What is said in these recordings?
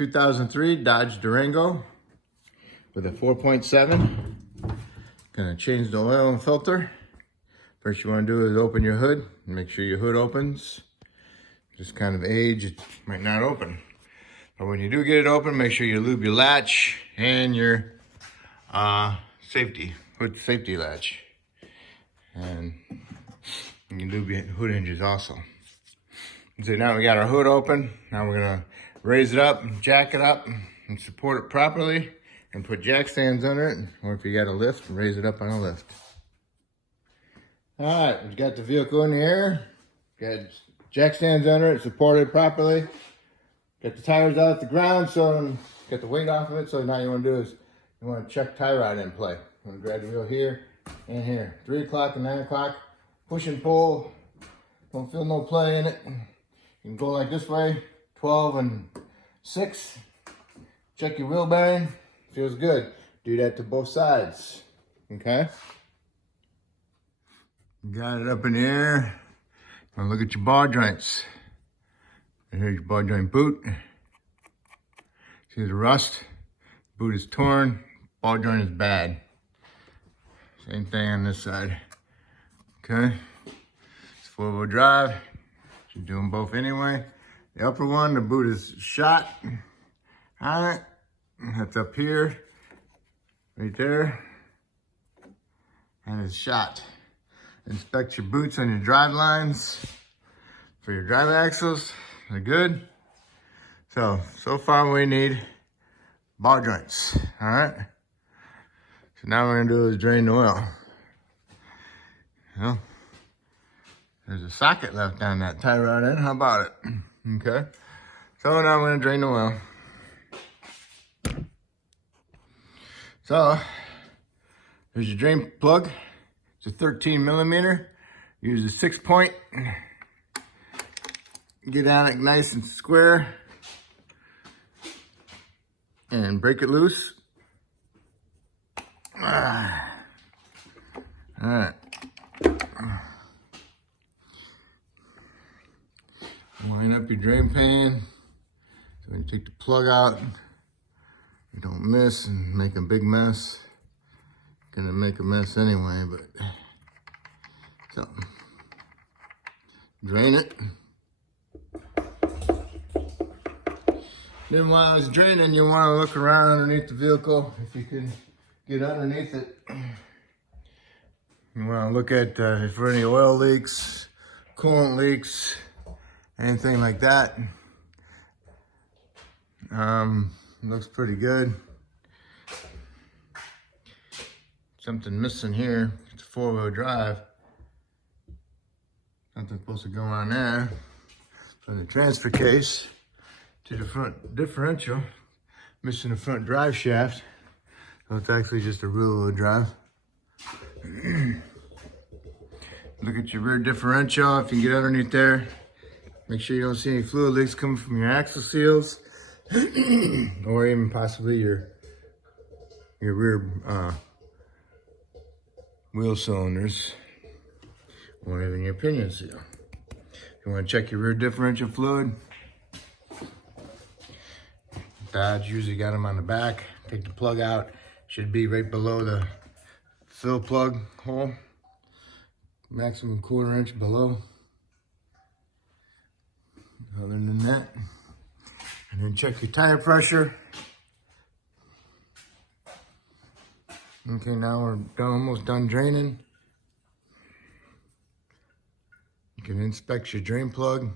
2003 Dodge Durango with a 4.7. Gonna change the oil and filter. First you wanna do is open your hood. Make sure your hood opens. Just kind of age, it might not open. But when you do get it open, make sure you lube your latch and your hood safety latch. And you can lube your hood hinges also. So now we got our hood open. Now we're gonna raise it up, jack it up, and support it properly, and put jack stands under it, or if you got a lift, raise it up on a lift. All right, we've got the vehicle in the air, got jack stands under it, supported properly, got the tires out the ground, so get the weight off of it. So now you want to do is you want to check tie rod in play. You want to grab the wheel here and here, 3 o'clock and 9 o'clock, push and pull. Don't feel no play in it. You can go like this way, 12 and 6. Check your wheel bearing, feels good. Do that to both sides, okay? You got it up in the air. Now look at your ball joints. And here's your ball joint boot. See the rust? Boot is torn, ball joint is bad. Same thing on this side, okay? It's 4-wheel drive. You're doing both anyway. The upper one, the boot is shot on it. That's up here, right there. And it's shot. Inspect your boots on your drive lines for your drive axles. They're good. So far we need ball joints, all right? So now what we're gonna do is drain the oil. You know? There's a socket left down that tie rod end. How about it? Okay. So now I'm gonna drain the oil. So there's your drain plug. It's a 13 millimeter. Use a 6-point. Get on it nice and square. And break it loose. All right. Line up your drain pan. So when you take the plug out, you don't miss and make a big mess. Gonna make a mess anyway, but so drain it. Then while it's draining, you want to look around underneath the vehicle if you can get underneath it. You want to look at if there are any oil leaks, coolant leaks, anything like that. Looks pretty good. Something missing here. It's a 4-wheel drive. Something supposed to go on there. From the transfer case to the front differential. Missing the front drive shaft. So it's actually just a rear-wheel drive. Look at your rear differential. If you can get underneath there, make sure you don't see any fluid leaks coming from your axle seals. Or even possibly your rear wheel cylinders, or even your pinion seal. If you want to check your rear differential fluid, Dodge usually got them on the back. Take the plug out. Should be right below the fill plug hole. Maximum 1/4 inch below. Other than that, and then check your tire pressure. Okay, now we're almost done draining. You can inspect your drain plug,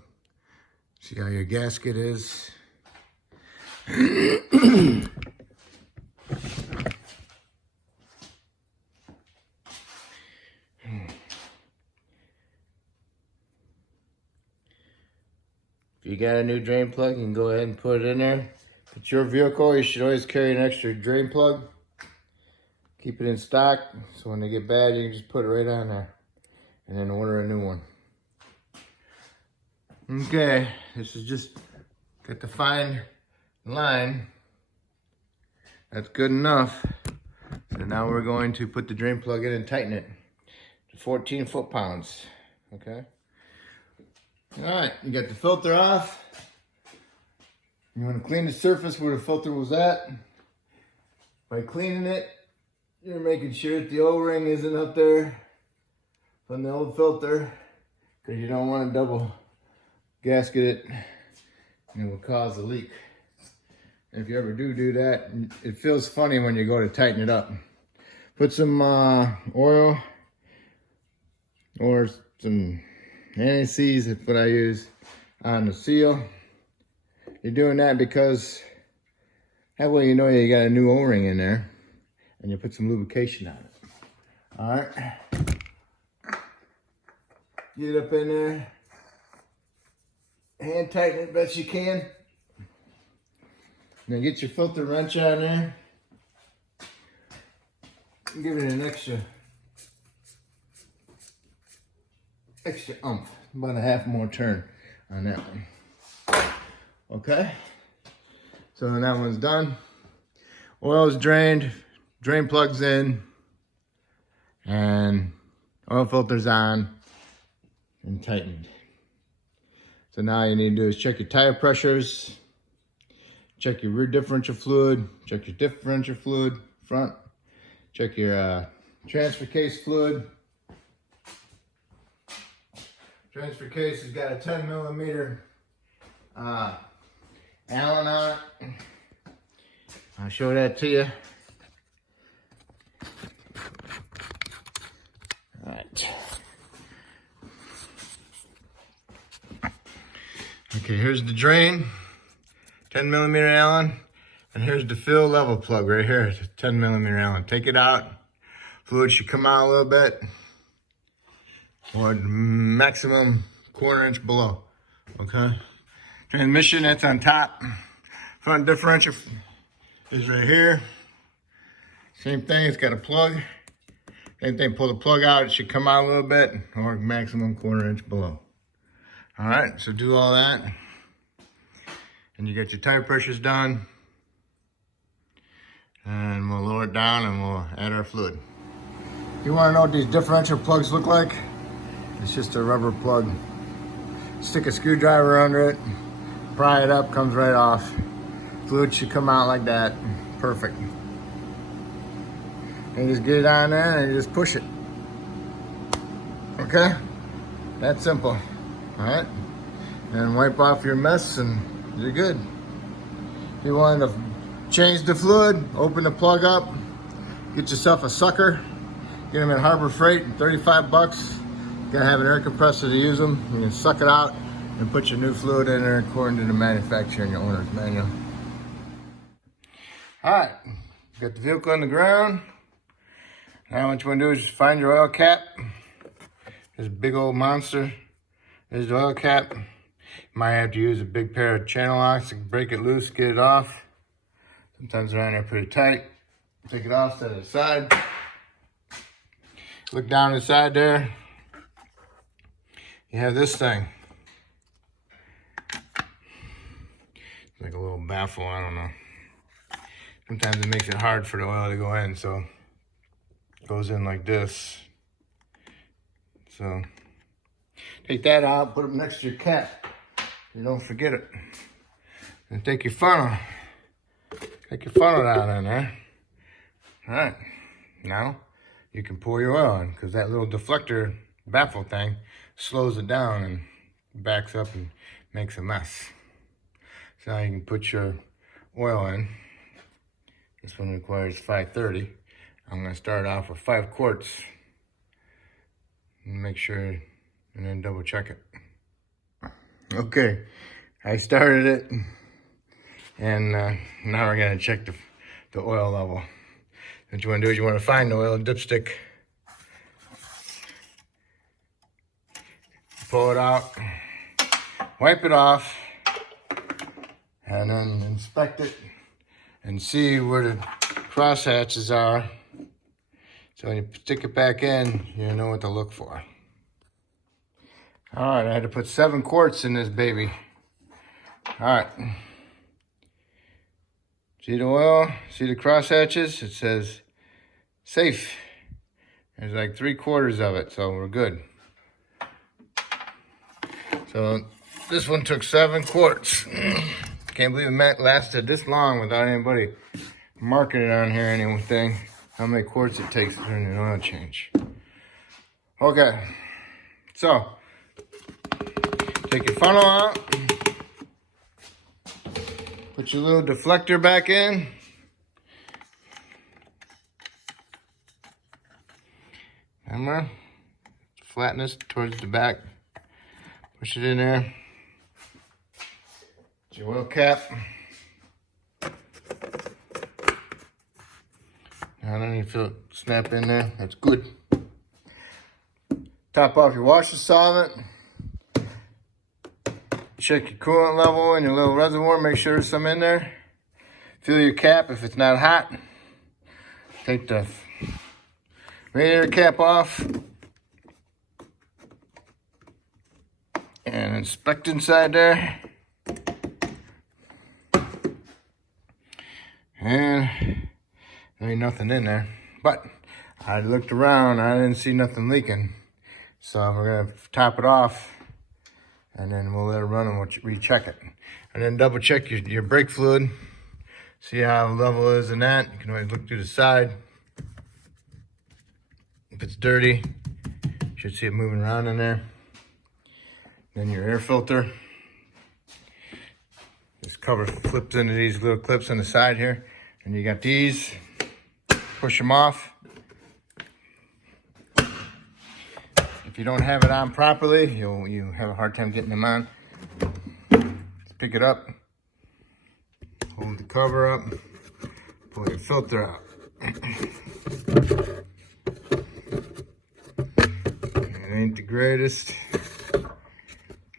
see how your gasket is. If you got a new drain plug, you can go ahead and put it in there. If it's your vehicle, you should always carry an extra drain plug. Keep it in stock, so when they get bad, you can just put it right on there. And then order a new one. Okay, this is just got the fine line. That's good enough. So now we're going to put the drain plug in and tighten it to 14 foot-pounds, okay? All right, you got the filter off. You want to clean the surface where the filter was at. By cleaning it, you're making sure that the O-ring isn't up there from the old filter, because you don't want to double gasket it and it will cause a leak. And if you ever do that, it feels funny when you go to tighten it up. Put some oil or some anti-seize, is what I use, on the seal. You're doing that because that way you know you got a new O-ring in there, and you put some lubrication on it. All right. Get it up in there. Hand tighten it best you can. Now get your filter wrench on there. Give it an extra oomph, about a half more turn on that one. Okay, so when that one's done, oil is drained, drain plugs in, and oil filter's on and tightened. So now you need to do is check your tire pressures, check your rear differential fluid, check your differential fluid front, check your transfer case fluid. Transfer case has got a 10 millimeter Allen on it. I'll show that to you. All right. Okay, here's the drain, 10 millimeter Allen, and here's the fill level plug right here, it's a 10 millimeter Allen. Take it out, fluid should come out a little bit, or maximum 1/4 inch below, okay? Transmission, that's on top. Front differential is right here. Same thing, it's got a plug. Same thing, pull the plug out, it should come out a little bit, or maximum 1/4 inch below. All right, so do all that. And you got your tire pressures done. And we'll lower it down and we'll add our fluid. You wanna know what these differential plugs look like? It's just a rubber plug. Stick a screwdriver under it, pry it up, comes right off. Fluid should come out like that. Perfect. And you just get it on there and you just push it. Okay? That's simple. All right? And wipe off your mess and you're good. If you want to change the fluid, open the plug up, get yourself a sucker, get them at Harbor Freight, 35 bucks. You gotta have an air compressor to use them. You can suck it out and put your new fluid in there according to the manufacturer and your owner's manual. All right, got the vehicle on the ground. Now what you wanna do is just find your oil cap. This big old monster. There's the oil cap. You might have to use a big pair of channel locks to break it loose, get it off. Sometimes they're on there pretty tight. Take it off, set it aside. Look down inside there. You have this thing. It's like a little baffle, I don't know. Sometimes it makes it hard for the oil to go in, so it goes in like this. So take that out, put it next to your cap. You don't forget it. And take your funnel. Take your funnel down in there. All right, now you can pour your oil in because that little deflector baffle thing slows it down and backs up and makes a mess. So now you can put your oil in. This one requires 530. I'm gonna start off with 5 quarts and make sure and then double check it. Okay, I started it and now we're gonna check the oil level. What you wanna do is you wanna find the oil dipstick, pull it out, wipe it off, and then inspect it and see where the cross hatches are. So when you stick it back in, you know what to look for. All right, I had to put 7 quarts in this baby. All right. See the oil? See the cross hatches? It says safe. There's like 3/4 of it, so we're good. So this one took 7 quarts. Can't believe it lasted this long without anybody marking it on here or anything. How many quarts it takes during an oil change. Okay, so take your funnel out. Put your little deflector back in. Remember? Flatness towards the back. Push it in there. Get your oil cap. I don't even feel it snap in there. That's good. Top off your washer solvent. Check your coolant level in your little reservoir. Make sure there's some in there. Fill your cap if it's not hot. Take the radiator cap off. And inspect inside there. And there ain't nothing in there. But I looked around, I didn't see nothing leaking. So we're gonna top it off and then we'll let it run and we'll recheck it. And then double check your brake fluid. See how the level is in that. You can always look through the side. If it's dirty, you should see it moving around in there. Then your air filter. This cover flips into these little clips on the side here. And you got these. Push them off. If you don't have it on properly, you have a hard time getting them on. Just pick it up. Hold the cover up. Pull your filter out. It ain't the greatest.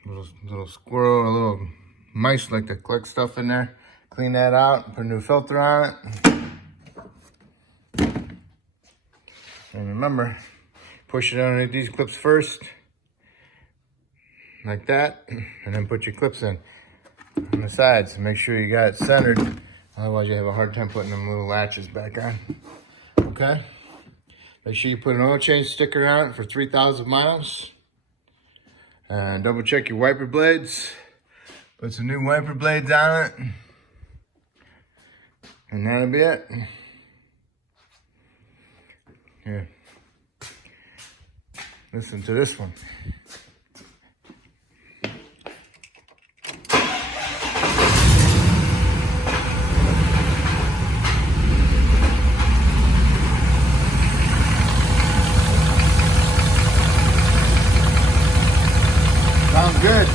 Little squirrel, a little mice like to collect stuff in there. Clean that out, put a new filter on it. And remember, push it underneath these clips first, like that, and then put your clips in on the sides. Make sure you got it centered, otherwise you have a hard time putting them little latches back on. Okay? Make sure you put an oil change sticker on it for 3,000 miles. And double check your wiper blades. Put some new wiper blades on it. And that'll be it. Here. Listen to this one. Sounds good.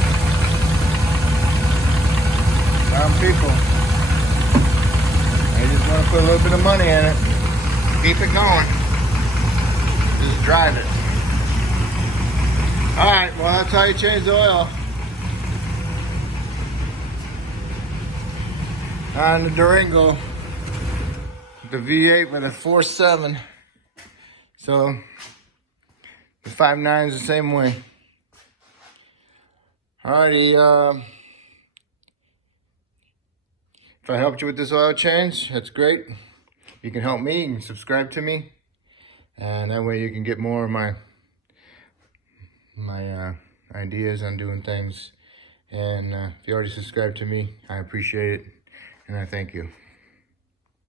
Some people, they just want to put a little bit of money in it. Keep it going. Just drive it. All right, well, that's how you change the oil. On the Durango, the V8 with a 4.7. So, the 5.9 is the same way. Alrighty, if I helped you with this oil change, that's great. You can help me, you can subscribe to me, and that way you can get more of my ideas on doing things. And if you already subscribed to me, I appreciate it, and I thank you.